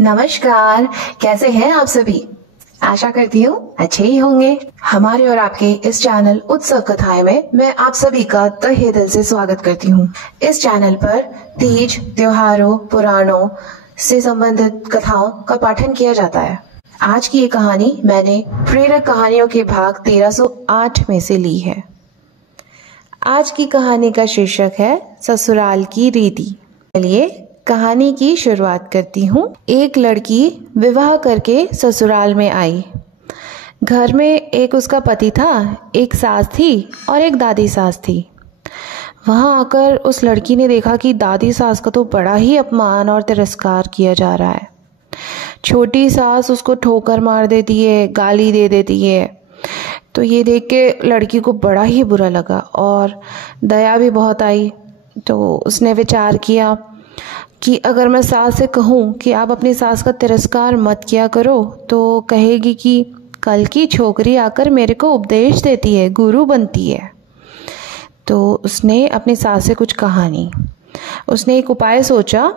नमस्कार, कैसे हैं आप सभी? आशा करती हूँ अच्छे ही होंगे। हमारे और आपके इस चैनल उत्सव कथाएं में मैं आप सभी का तहे दिल से स्वागत करती हूँ। इस चैनल पर तीज, त्योहारों, पुराणों से संबंधित कथाओं का पाठन किया जाता है। आज की ये कहानी मैंने प्रेरक कहानियों के भाग 1308 में से ली है। आज की कहानी का शीर्षक है ससुराल की रीति। चलिए कहानी की शुरुआत करती हूँ। एक लड़की विवाह करके ससुराल में आई। घर में एक उसका पति था, एक सास थी और एक दादी सास थी। वहां आकर उस लड़की ने देखा कि दादी सास का तो बड़ा ही अपमान और तिरस्कार किया जा रहा है। छोटी सास उसको ठोकर मार देती है, गाली दे देती है। तो ये देख के लड़की को बड़ा ही बुरा लगा और दया भी बहुत आई। तो उसने विचार किया कि अगर मैं सास से कहूँ कि आप अपनी सास का तिरस्कार मत किया करो तो कहेगी कि कल की छोकरी आकर मेरे को उपदेश देती है, गुरु बनती है। तो उसने अपनी सास से कुछ कहा नहीं। उसने एक उपाय सोचा।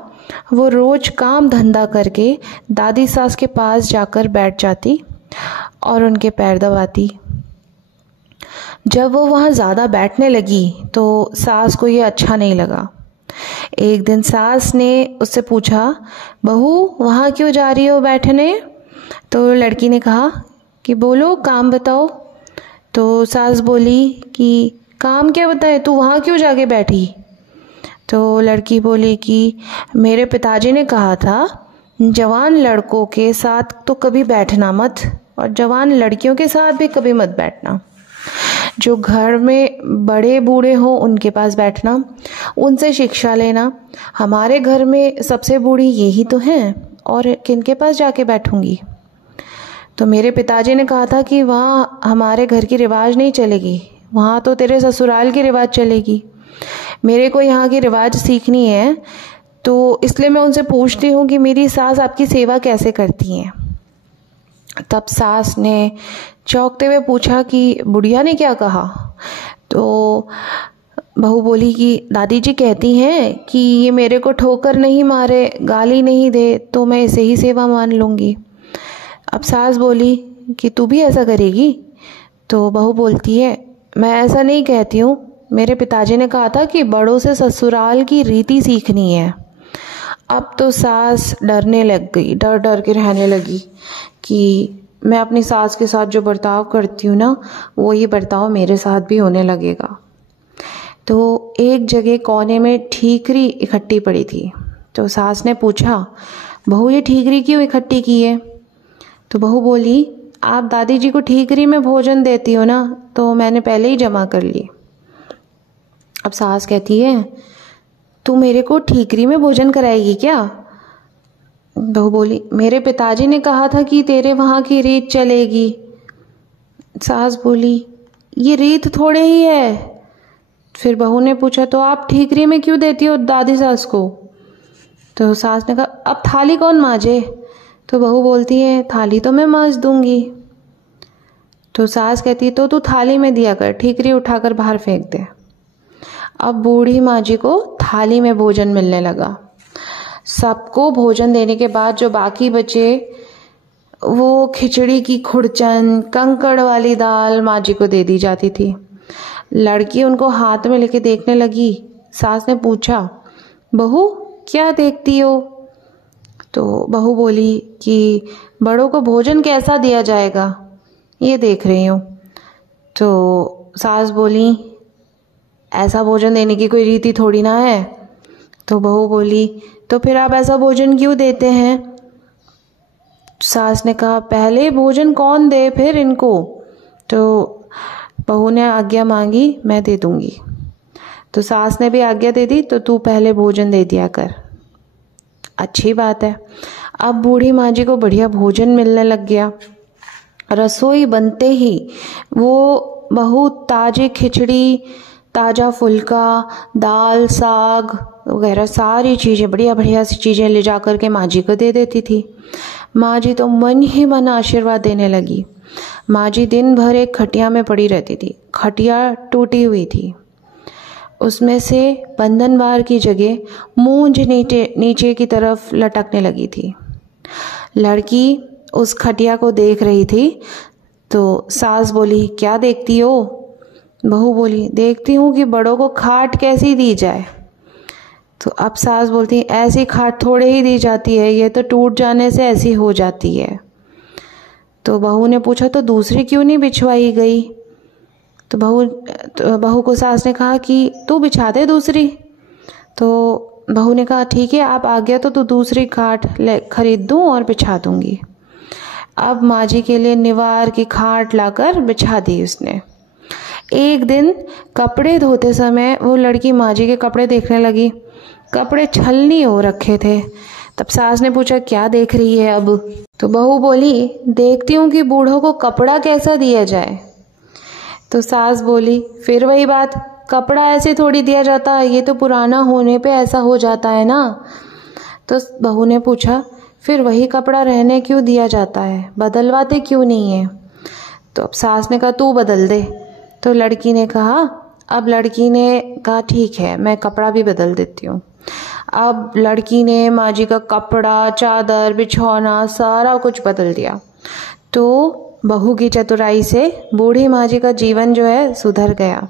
वो रोज काम धंधा करके दादी सास के पास जाकर बैठ जाती और उनके पैर दबाती। जब वो वहाँ ज़्यादा बैठने लगी तो सास को ये अच्छा नहीं लगा। एक दिन सास ने उससे पूछा, बहू वहाँ क्यों जा रही हो बैठने? तो लड़की ने कहा कि बोलो, काम बताओ। तो सास बोली कि काम क्या बताए, तू वहाँ क्यों जाके बैठी? तो लड़की बोली कि मेरे पिताजी ने कहा था जवान लड़कों के साथ तो कभी बैठना मत और जवान लड़कियों के साथ भी कभी मत बैठना। जो घर में बड़े बूढ़े हो उनके पास बैठना, उनसे शिक्षा लेना। हमारे घर में सबसे बूढ़ी यही तो हैं और किनके पास जाके बैठूंगी? तो मेरे पिताजी ने कहा था कि वहाँ हमारे घर की रिवाज नहीं चलेगी, वहाँ तो तेरे ससुराल की रिवाज चलेगी। मेरे को यहाँ की रिवाज सीखनी है, तो इसलिए मैं उनसे पूछती हूँ कि मेरी सास आपकी सेवा कैसे करती हैं। तब सास ने चौंकते हुए पूछा कि बुढ़िया ने क्या कहा? तो बहू बोली कि दादी जी कहती हैं कि ये मेरे को ठोकर नहीं मारे, गाली नहीं दे तो मैं इसे ही सेवा मान लूँगी। अब सास बोली कि तू भी ऐसा करेगी? तो बहू बोलती है, मैं ऐसा नहीं कहती हूँ, मेरे पिताजी ने कहा था कि बड़ों से ससुराल की रीति सीखनी है। अब तो सास डरने लग गई, डर डर के रहने लगी कि मैं अपनी सास के साथ जो बर्ताव करती हूँ ना, वही बर्ताव मेरे साथ भी होने लगेगा। तो एक जगह कोने में ठीकरी इकट्ठी पड़ी थी। तो सास ने पूछा, बहू ये ठीकरी क्यों इकट्ठी की है? तो बहू बोली, आप दादी जी को ठीकरी में भोजन देती हो ना, तो मैंने पहले ही जमा कर ली। अब सास कहती है, तू मेरे को ठीकरी में भोजन कराएगी क्या? बहू बोली, मेरे पिताजी ने कहा था कि तेरे वहाँ की रीत चलेगी। सास बोली, ये रीत थोड़े ही है। फिर बहू ने पूछा, तो आप ठीकरी में क्यों देती हो दादी सास को? तो सास ने कहा, अब थाली कौन मांजे? तो बहू बोलती है, थाली तो मैं मांज दूंगी। तो सास कहती, तो तू थाली में दिया कर, ठीकरी उठाकर बाहर फेंक दे। अब बूढ़ी माँ जी को थाली में भोजन मिलने लगा। सबको भोजन देने के बाद जो बाकी बचे, वो खिचड़ी की खुरचन, कंकड़ वाली दाल माँ जी को दे दी जाती थी। लड़की उनको हाथ में लेके देखने लगी। सास ने पूछा, बहू क्या देखती हो? तो बहू बोली कि बड़ों को भोजन कैसा दिया जाएगा, ये देख रही हूँ। तो सास बोली, ऐसा भोजन देने की कोई रीति थोड़ी ना है। तो बहू बोली, तो फिर आप ऐसा भोजन क्यों देते हैं? सास ने कहा, पहले भोजन कौन दे फिर इनको? तो बहू ने आज्ञा मांगी, मैं दे दूंगी। तो सास ने भी आज्ञा दे दी, तो तू पहले भोजन दे दिया कर। अच्छी बात है। अब बूढ़ी माँ जी को बढ़िया भोजन मिलने लग गया। रसोई बनते ही वो बहू ताजी खिचड़ी, ताज़ा फुल्का, दाल, साग वगैरह सारी चीज़ें, बढ़िया बढ़िया सी चीज़ें ले जा कर के माँ जी को दे देती थी। माँ जी तो मन ही मन आशीर्वाद देने लगी। माँ जी दिन भर एक खटिया में पड़ी रहती थी। खटिया टूटी हुई थी, उसमें से बंधनवार की जगह मूंज नीचे की तरफ लटकने लगी थी। लड़की उस खटिया को देख रही थी तो सास बोली, क्या देखती हो? बहू बोली, देखती हूँ कि बड़ों को खाट कैसी दी जाए। तो अब सास बोलती, ऐसी खाट थोड़े ही दी जाती है, ये तो टूट जाने से ऐसी हो जाती है। तो बहू ने पूछा, तो दूसरी क्यों नहीं बिछवाई गई? तो बहू को सास ने कहा कि तू बिछा दे दूसरी। तो बहू ने कहा, ठीक है, आप आ गया तो दूसरी खाट खरीद दूँ और बिछा दूँगी। अब माँ जी के लिए निवार की खाट लाकर बिछा दी उसने। एक दिन कपड़े धोते समय वो लड़की माँ जी के कपड़े देखने लगी। कपड़े छलनी हो रखे थे। तब सास ने पूछा, क्या देख रही है अब? तो बहू बोली, देखती हूँ कि बूढ़ों को कपड़ा कैसा दिया जाए। तो सास बोली, फिर वही बात, कपड़ा ऐसे थोड़ी दिया जाता है, ये तो पुराना होने पे ऐसा हो जाता है ना। तो बहू ने पूछा, फिर वही कपड़ा रहने क्यों दिया जाता है, बदलवाते क्यों नहीं है? तो अब सास ने कहा, तू बदल दे। तो लड़की ने कहा, ठीक है, मैं कपड़ा भी बदल देती हूँ। अब लड़की ने माँ जी का कपड़ा, चादर, बिछौना सारा कुछ बदल दिया। तो बहू की चतुराई से बूढ़ी माँ जी का जीवन जो है सुधर गया।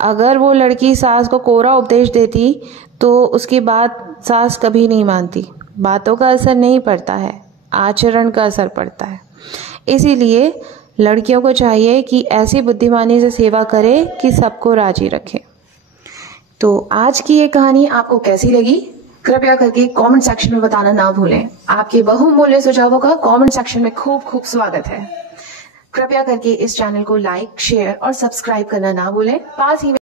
अगर वो लड़की सास को कोरा उपदेश देती तो उसकी बात सास कभी नहीं मानती। बातों का असर नहीं पड़ता है, आचरण का असर पड़ता है। इसीलिए लड़कियों को चाहिए कि ऐसी बुद्धिमानी से सेवा करे कि सबको राजी रखे। तो आज की ये कहानी आपको कैसी लगी? कृपया करके कमेंट सेक्शन में बताना ना भूलें। आपके बहुमूल्य सुझावों का कमेंट सेक्शन में खूब खूब स्वागत है। कृपया करके इस चैनल को लाइक, शेयर और सब्सक्राइब करना ना भूलें। पास ही